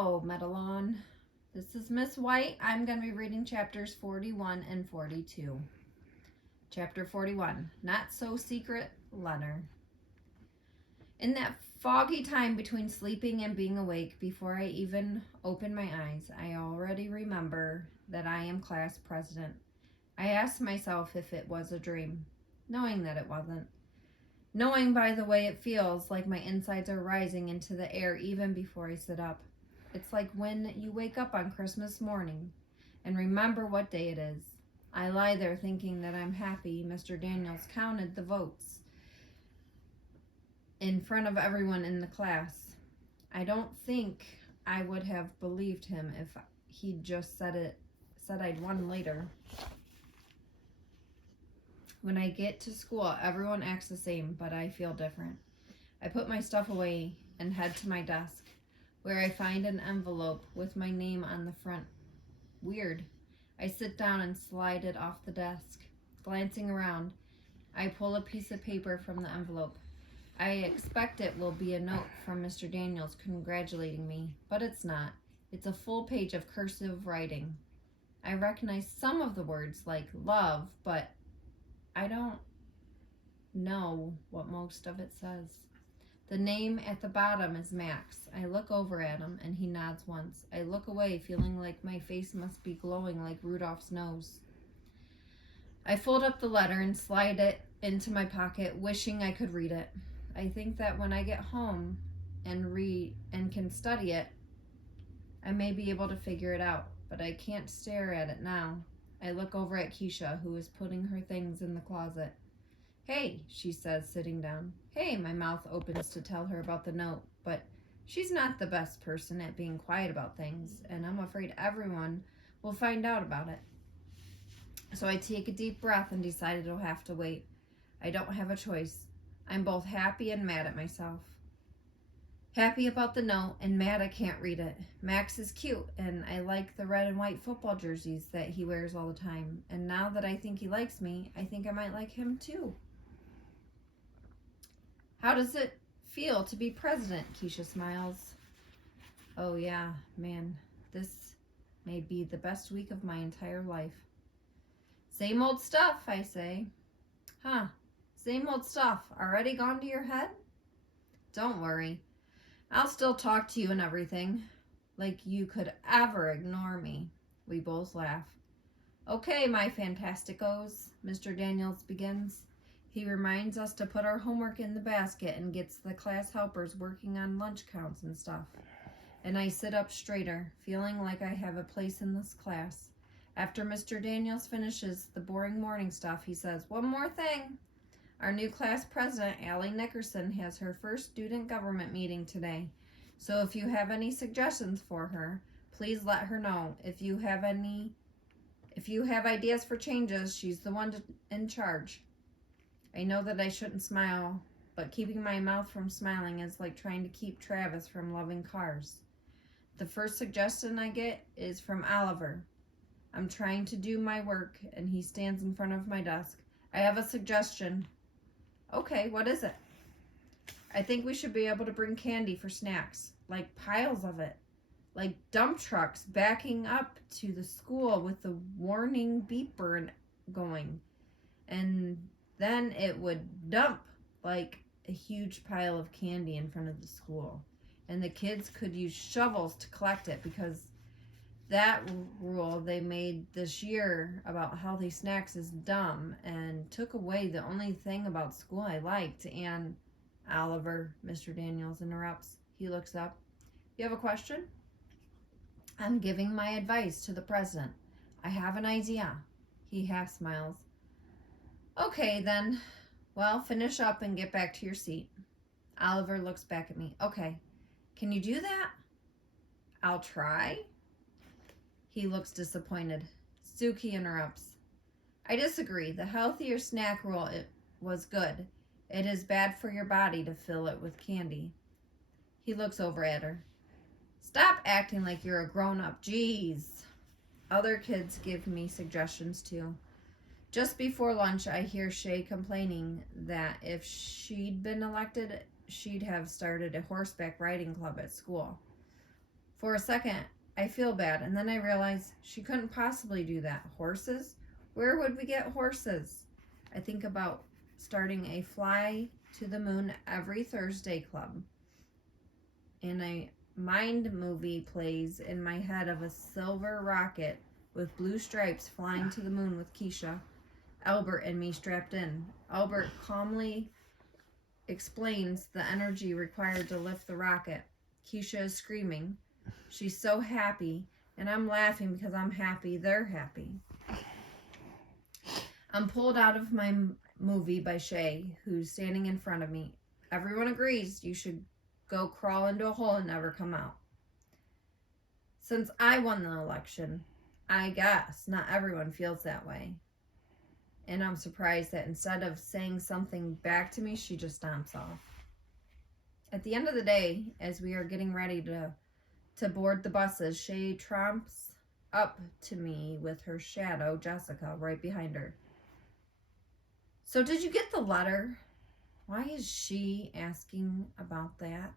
Hello, Meadowlawn. This is Miss White. I'm going to be reading chapters 41 and 42. Chapter 41, Not So Secret Letter. In that foggy time between sleeping and being awake, before I even open my eyes, I already remember that I am class president. I asked myself if it was a dream, knowing that it wasn't. Knowing by the way it feels like my insides are rising into the air even before I sit up. It's like when you wake up on Christmas morning and remember what day it is. I lie there thinking that I'm happy Mr. Daniels counted the votes in front of everyone in the class. I don't think I would have believed him if he'd just said I'd won later. When I get to school, everyone acts the same, but I feel different. I put my stuff away and head to my desk, where I find an envelope with my name on the front. Weird. I sit down and slide it off the desk. Glancing around, I pull a piece of paper from the envelope. I expect it will be a note from Mr. Daniels congratulating me, but it's not. It's a full page of cursive writing. I recognize some of the words, like love, but I don't know what most of it says. The name at the bottom is Max. I look over at him and he nods once. I look away, feeling like my face must be glowing like Rudolph's nose. I fold up the letter and slide it into my pocket, wishing I could read it. I think that when I get home and read and can study it, I may be able to figure it out, but I can't stare at it now. I look over at Keisha, who is putting her things in the closet. Hey, she says, sitting down. Hey, my mouth opens to tell her about the note, but she's not the best person at being quiet about things, and I'm afraid everyone will find out about it. So I take a deep breath and decide it'll have to wait. I don't have a choice. I'm both happy and mad at myself. Happy about the note and mad I can't read it. Max is cute and I like the red and white football jerseys that he wears all the time. And now that I think he likes me, I think I might like him too. How does it feel to be president? Keisha smiles. Oh yeah, man, this may be the best week of my entire life. Same old stuff, I say. Huh, same old stuff. Already gone to your head? Don't worry. I'll still talk to you and everything. Like you could ever ignore me. We both laugh. Okay, my fantasticos, Mr. Daniels begins. He reminds us to put our homework in the basket and gets the class helpers working on lunch counts and stuff. And I sit up straighter, feeling like I have a place in this class. After Mr. Daniels finishes the boring morning stuff, he says, one more thing. Our new class president, Allie Nickerson, has her first student government meeting today. So if you have any suggestions for her, please let her know. If you have ideas for changes, she's the one in charge. I know that I shouldn't smile, but keeping my mouth from smiling is like trying to keep Travis from loving cars. The first suggestion I get is from Oliver. I'm trying to do my work, and he stands in front of my desk. I have a suggestion. Okay, what is it? I think we should be able to bring candy for snacks, like piles of it, like dump trucks backing up to the school with the warning beeper going, and then it would dump like a huge pile of candy in front of the school, and the kids could use shovels to collect it because that rule they made this year about healthy snacks is dumb and took away the only thing about school I liked. And Oliver, Mr. Daniels interrupts. He looks up. You have a question? I'm giving my advice to the president. I have an idea. He half smiles. Okay then. Well, finish up and get back to your seat. Oliver looks back at me. Okay. Can you do that? I'll try. He looks disappointed. Suki interrupts. I disagree. The healthier snack rule was good. It is bad for your body to fill it with candy. He looks over at her. Stop acting like you're a grown-up. Jeez. Other kids give me suggestions too. Just before lunch, I hear Shay complaining that if she'd been elected, she'd have started a horseback riding club at school. For a second, I feel bad, and then I realize she couldn't possibly do that. Horses? Where would we get horses? I think about starting a Fly to the Moon every Thursday club. And a mind movie plays in my head of a silver rocket with blue stripes flying to the moon with Keisha, Albert, and me strapped in. Albert calmly explains the energy required to lift the rocket. Keisha is screaming. She's so happy, and I'm laughing because I'm happy they're happy. I'm pulled out of my movie by Shay, who's standing in front of me. Everyone agrees you should go crawl into a hole and never come out. Since I won the election, I guess not everyone feels that way. And I'm surprised that instead of saying something back to me, she just stomps off. At the end of the day, as we are getting ready to board the buses, Shay tromps up to me with her shadow, Jessica, right behind her. So did you get the letter? Why is she asking about that?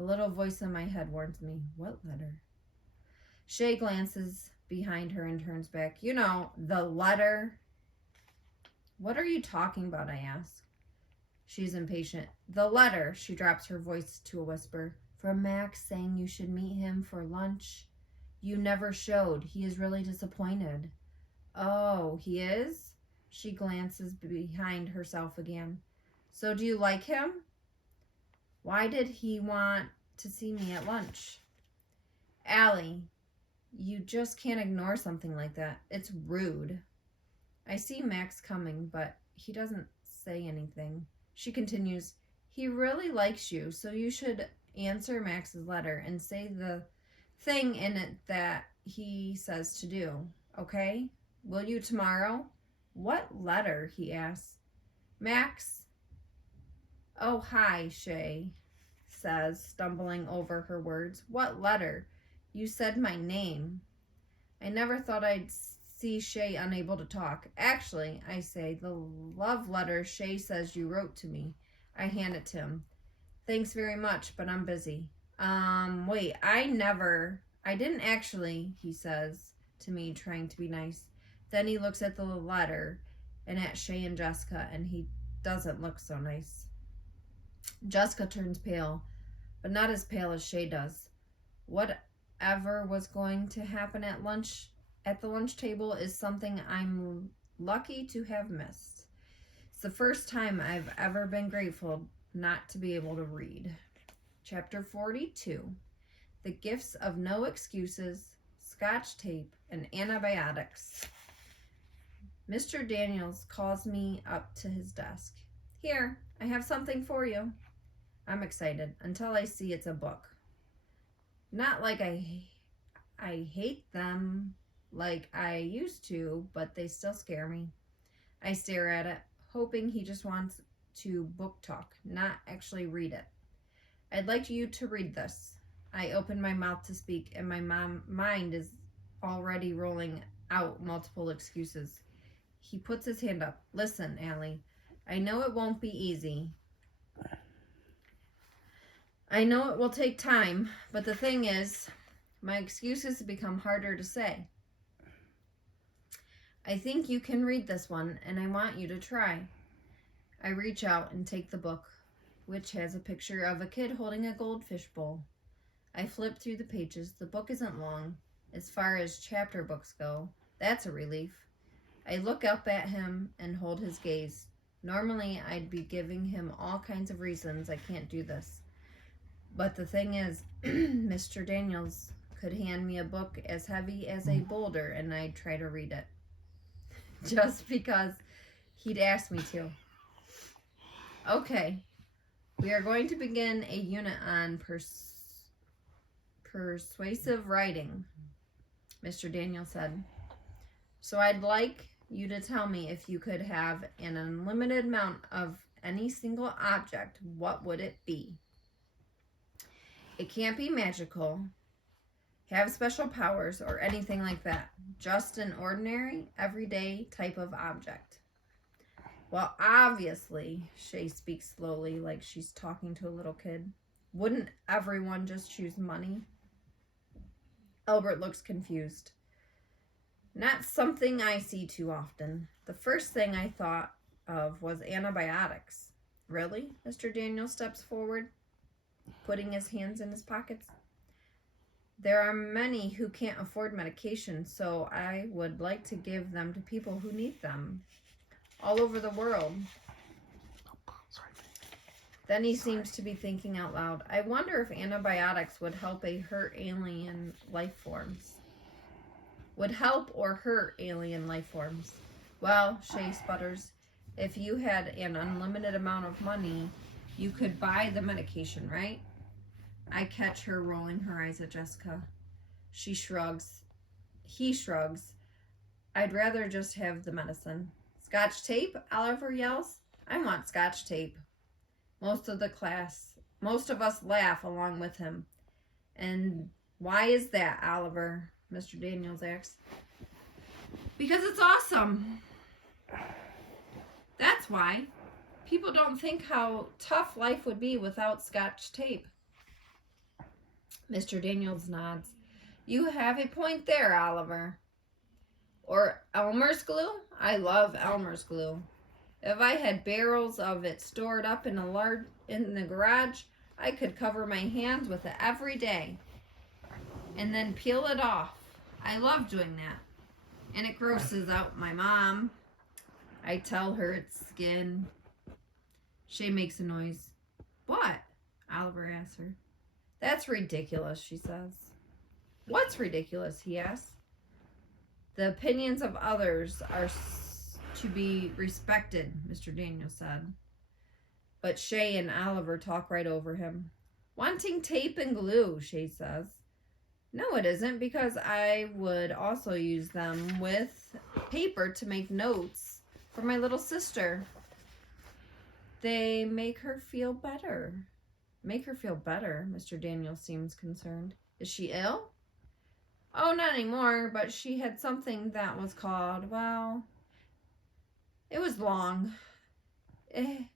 A little voice in my head warns me, what letter? Shay glances behind her and turns back. You know, the letter. What are you talking about, I ask. She's impatient. The letter, she drops her voice to a whisper, from Max saying you should meet him for lunch. You never showed. He is really disappointed. Oh, he is? She glances behind herself again. So do you like him? Why did he want to see me at lunch? Allie, you just can't ignore something like that. It's rude. I see Max coming, but he doesn't say anything. She continues, he really likes you, so you should answer Max's letter and say the thing in it that he says to do, okay? Will you tomorrow? What letter? He asks. Max? Oh, hi, Shay says, stumbling over her words. What letter? You said my name. I never thought I'd see Shay unable to talk. Actually, I say, the love letter Shay says you wrote to me. I hand it to him. Thanks very much, but I'm busy. Wait, I didn't actually, he says to me, trying to be nice. Then he looks at the letter and at Shay and Jessica, and he doesn't look so nice. Jessica turns pale, but not as pale as Shay does. Whatever was going to happen at the lunch table is something I'm lucky to have missed. It's the first time I've ever been grateful not to be able to read. Chapter 42. The Gifts of No Excuses, Scotch Tape, and Antibiotics. Mr. Daniels calls me up to his desk. Here, I have something for you. I'm excited until I see it's a book. Not like I hate them like I used to, but they still scare me. I stare at it, hoping he just wants to book talk, not actually read it. I'd like you to read this. I open my mouth to speak, and my mind is already rolling out multiple excuses. He puts his hand up. Listen, Allie, I know it won't be easy. I know it will take time, but the thing is, my excuses become harder to say. I think you can read this one, and I want you to try. I reach out and take the book, which has a picture of a kid holding a goldfish bowl. I flip through the pages. The book isn't long. As far as chapter books go, that's a relief. I look up at him and hold his gaze. Normally, I'd be giving him all kinds of reasons I can't do this. But the thing is, Mr. Daniels could hand me a book as heavy as a boulder, and I'd try to read it. Just because he'd asked me to. Okay, we are going to begin a unit on persuasive writing, Mr. Daniels said. So I'd like you to tell me if you could have an unlimited amount of any single object, what would it be? It can't be magical, have special powers, or anything like that. Just an ordinary, everyday type of object. Well, obviously, Shay speaks slowly like she's talking to a little kid. Wouldn't everyone just choose money? Albert looks confused. Not something I see too often. The first thing I thought of was antibiotics. Really? Mr. Daniel steps forward, putting his hands in his pockets. There are many who can't afford medication, so I would like to give them to people who need them all over the world. Then he seems to be thinking out loud. I wonder if antibiotics would help or hurt alien life forms. Well, Shay sputters, if you had an unlimited amount of money, you could buy the medication, right? I catch her rolling her eyes at Jessica. She shrugs. He shrugs. I'd rather just have the medicine. Scotch tape? Oliver yells. I want Scotch tape. Most of us laugh along with him. And why is that, Oliver? Mr. Daniels asks. Because it's awesome. That's why. People don't think how tough life would be without Scotch tape. Mr. Daniels nods. You have a point there, Oliver. Or Elmer's glue? I love Elmer's glue. If I had barrels of it stored up in the garage, I could cover my hands with it every day and then peel it off. I love doing that. And it grosses out my mom. I tell her it's skin. Shay makes a noise. What? Oliver asks her. That's ridiculous, she says. What's ridiculous? He asks. The opinions of others are to be respected, Mr. Daniel said. But Shay and Oliver talk right over him. Wanting tape and glue, Shay says. No, it isn't, because I would also use them with paper to make notes for my little sister. They make her feel better. Make her feel better, Mr. Daniel seems concerned. Is she ill? Oh, not anymore, but she had something that was called, well, it was long. It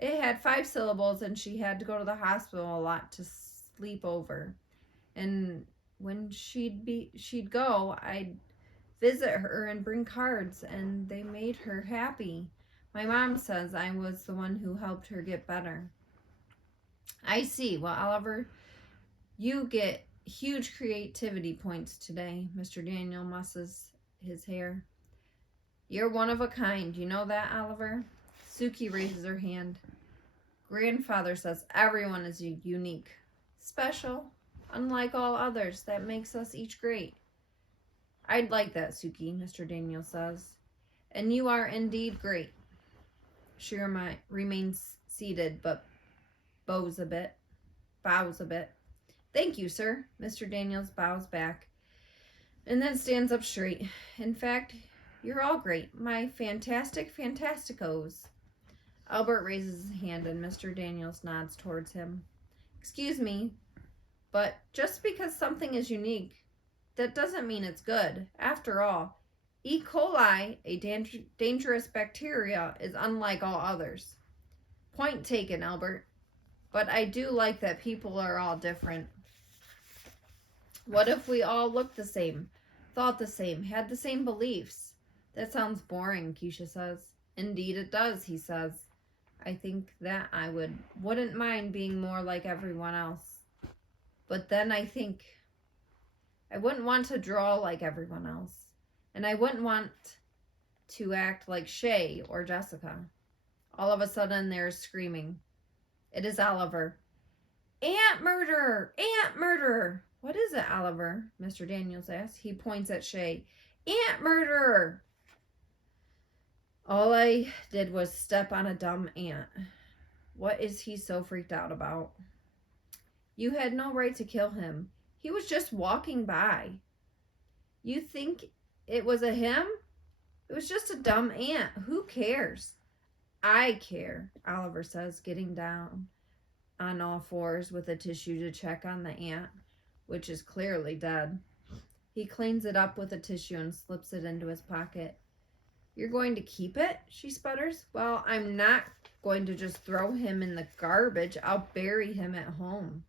had 5 syllables, and she had to go to the hospital a lot to sleep over. And when she'd go, I'd visit her and bring cards, and they made her happy. My mom says I was the one who helped her get better. I see. Well, Oliver, you get huge creativity points today. Mr. Daniel musses his hair. You're one of a kind. You know that, Oliver? Suki raises her hand. Grandfather says everyone is unique, special, unlike all others. That makes us each great. I'd like that, Suki, Mr. Daniel says. And you are indeed great. She remains seated, but bows a bit. Thank you, sir. Mr. Daniels bows back and then stands up straight. In fact, you're all great. My fantasticos. Albert raises his hand and Mr. Daniels nods towards him. Excuse me, but just because something is unique, that doesn't mean it's good. After all, E. coli, a dangerous bacteria, is unlike all others. Point taken, Albert. But I do like that people are all different. What if we all looked the same, thought the same, had the same beliefs? That sounds boring, Keisha says. Indeed it does, he says. I think that I wouldn't mind being more like everyone else. But then I think I wouldn't want to draw like everyone else. And I wouldn't want to act like Shay or Jessica. All of a sudden there's screaming. It is Oliver. Ant murderer! Ant murderer! What is it, Oliver? Mr. Daniels asks. He points at Shay. Ant murderer! All I did was step on a dumb ant. What is he so freaked out about? You had no right to kill him. He was just walking by. You think it was a him? It was just a dumb ant. Who cares? I care, Oliver says, getting down on all fours with a tissue to check on the ant, which is clearly dead. He cleans it up with a tissue and slips it into his pocket. You're going to keep it? She sputters. Well, I'm not going to just throw him in the garbage. I'll bury him at home.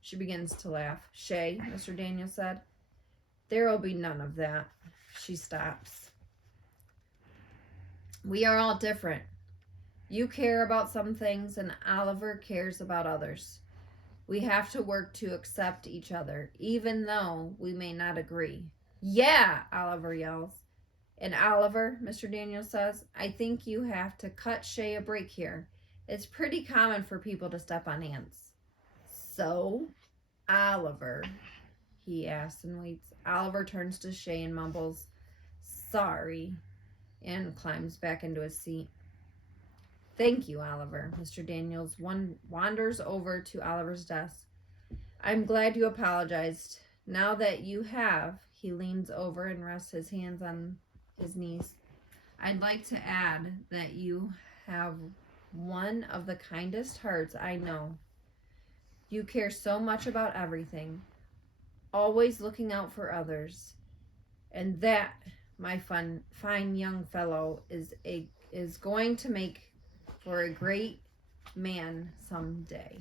She begins to laugh. Shay, Mr. Daniel said. There will be none of that. She stops. We are all different. You care about some things and Oliver cares about others. We have to work to accept each other, even though we may not agree. Yeah, Oliver yells. And Oliver, Mr. Daniel says, I think you have to cut Shay a break here. It's pretty common for people to step on ants. So, Oliver, he asks and waits. Oliver turns to Shay and mumbles, sorry, and climbs back into his seat. Thank you, Oliver. Mr. Daniels wanders over to Oliver's desk. I'm glad you apologized. Now that you have, he leans over and rests his hands on his knees. I'd like to add that you have one of the kindest hearts I know. You care so much about everything, always looking out for others. And that, my fine young fellow, is going to make for a great man someday.